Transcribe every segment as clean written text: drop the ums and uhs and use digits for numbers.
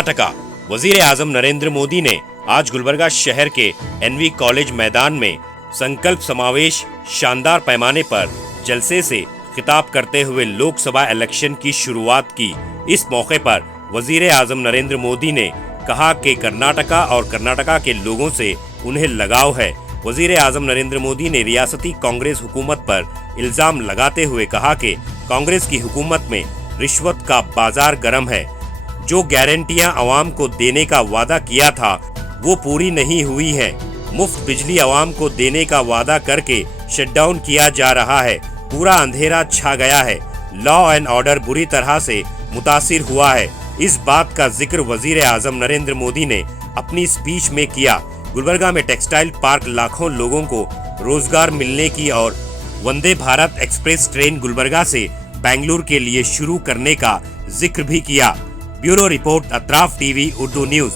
कर्नाटका। वजीर आजम नरेंद्र मोदी ने आज गुलबर्गा शहर के एनवी कॉलेज मैदान में संकल्प समावेश शानदार पैमाने पर जलसे से खिताब करते हुए लोकसभा इलेक्शन की शुरुआत की। इस मौके पर वजीर आजम नरेंद्र मोदी ने कहा कि कर्नाटका और कर्नाटका के लोगों से उन्हें लगाव है। वजीर आजम नरेंद्र मोदी ने रियासती कांग्रेस हुकूमत पर इल्जाम लगाते हुए कहा कि कांग्रेस की हुकूमत में रिश्वत का बाजार गर्म है। जो गारंटियां आवाम को देने का वादा किया था वो पूरी नहीं हुई है। मुफ्त बिजली आवाम को देने का वादा करके शटडाउन किया जा रहा है। पूरा अंधेरा छा गया है। लॉ एंड ऑर्डर बुरी तरह से मुतासिर हुआ है। इस बात का जिक्र वजीर आजम नरेंद्र मोदी ने अपनी स्पीच में किया। गुलबर्गा में टेक्सटाइल पार्क लाखों लोगों को रोजगार मिलने की और वंदे भारत एक्सप्रेस ट्रेन गुलबर्गा से बेंगलुरु के लिए शुरू करने का जिक्र भी किया। Bureau report, Atraf TV Urdu news.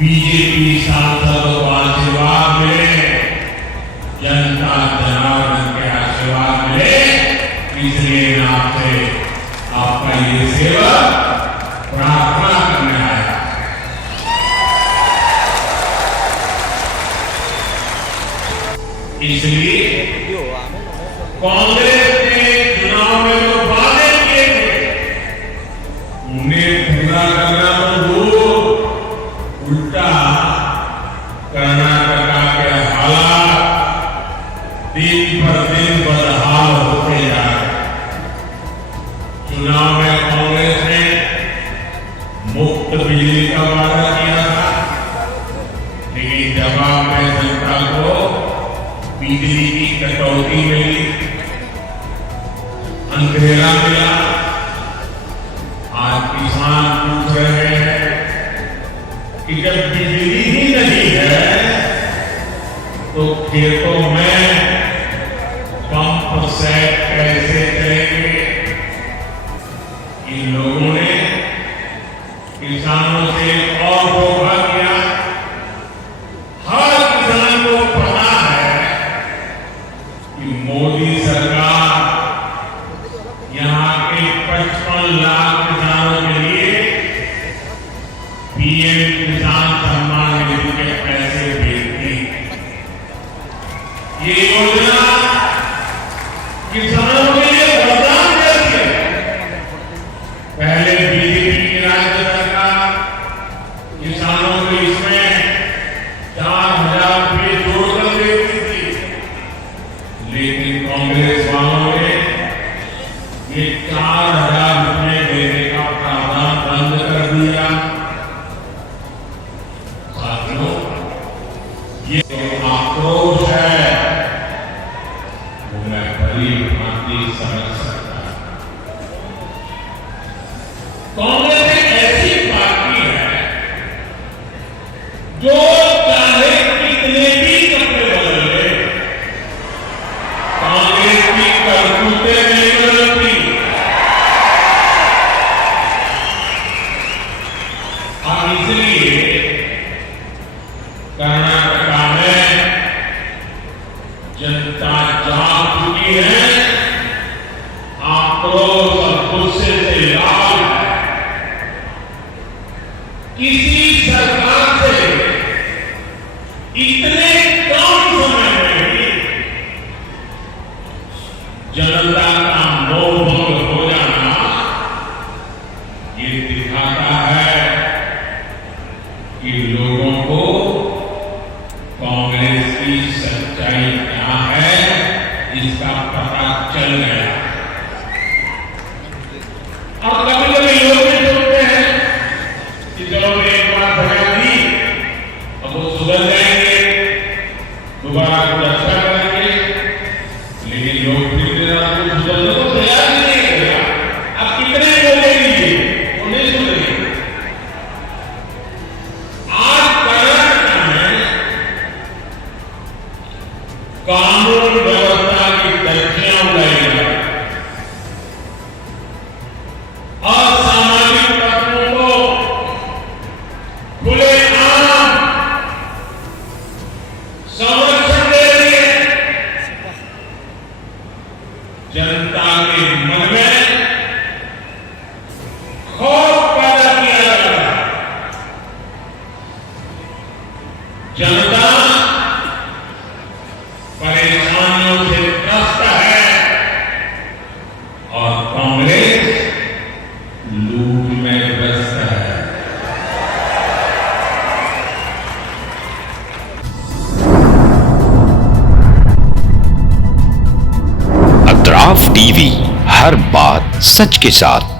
BJP सांसदों को आशीर्वाद मिले, जनता जनार्दन के आशीर्वाद मिले, इसलिए मैं आपसे आपका ये सेवक प्रार्थना करने आया। इसलिए कांग्रेस ने चुनाव में जो वादे किए थे उन्हें पूरा करना तो दूर, उल्टा कर्नाटका के हालात दिन पर दिन बदहाल होते जा रहे। चुनाव में कांग्रेस ने मुफ्त बिजली का वादा किया था, लेकिन जवाब में जनता को बिजली की कटौती मिली। कि जब बिजली ही नहीं है तो खेतों में पंप सेट कैसे चलेंगे। इन लोगों ने किसानों से और धोखा किया। हर किसान को पता है कि मोदी सरकार यहाँ के 55 लाख किसानों के लिए पीएम किसान सम्मान निधि के पैसे भेजती। ये योजना किसानों के लिए वरदान देती है। पहले बीजेपी की राज्य सरकार किसानों को इसमें 4,000 रुपये जोड़कर देती थी, लेकिन कांग्रेस वालों ने ये 4,000 रुपये देने का प्रावधान बंद कर दिया। साथियों, ये जो आक्रोश है वो मैं भली भांति समझ सकता हूं। कांग्रेस एक ऐसी पार्टी है जो चाहे कितने भी कपड़े बदल ले, कांग्रेस की करतूतें नहीं बदलती। और इसलिए कर्नाटका में जनता जाग चुकी है, आक्रोश और गुस्से से लाल है। किसी सरकार से इतने कम समय में ही जनता का मोह भंग हो जाना ये दिखाता है कि लोगों को कांग्रेस की सच्चाई क्या है इसका पता चल गया। और कभी कभी लोग भी सोचते हैं कि चलो एक बार सजा दी अब वो सुधर जाएंगे, दोबारा कुछ अच्छा करेंगे, लेकिन लोग फिर सुधरने को तैयार ही नहीं करेगा। अब कितने बोले लीजिए वो नहीं सुधरेंगे। आज कर्नाटक में कानून व्यवस्था की धज्जियां उड़ाई जा रही है। असामाजिक तत्वों को खुलेआम संरक्षण दे रही है। जनता के मन में खौफ पैदा किया जा रहा है। जनता परेशानियों से त्रस्त है और कांग्रेस लूट में व्यस्त है। अतराफ टीवी, हर बात सच के साथ।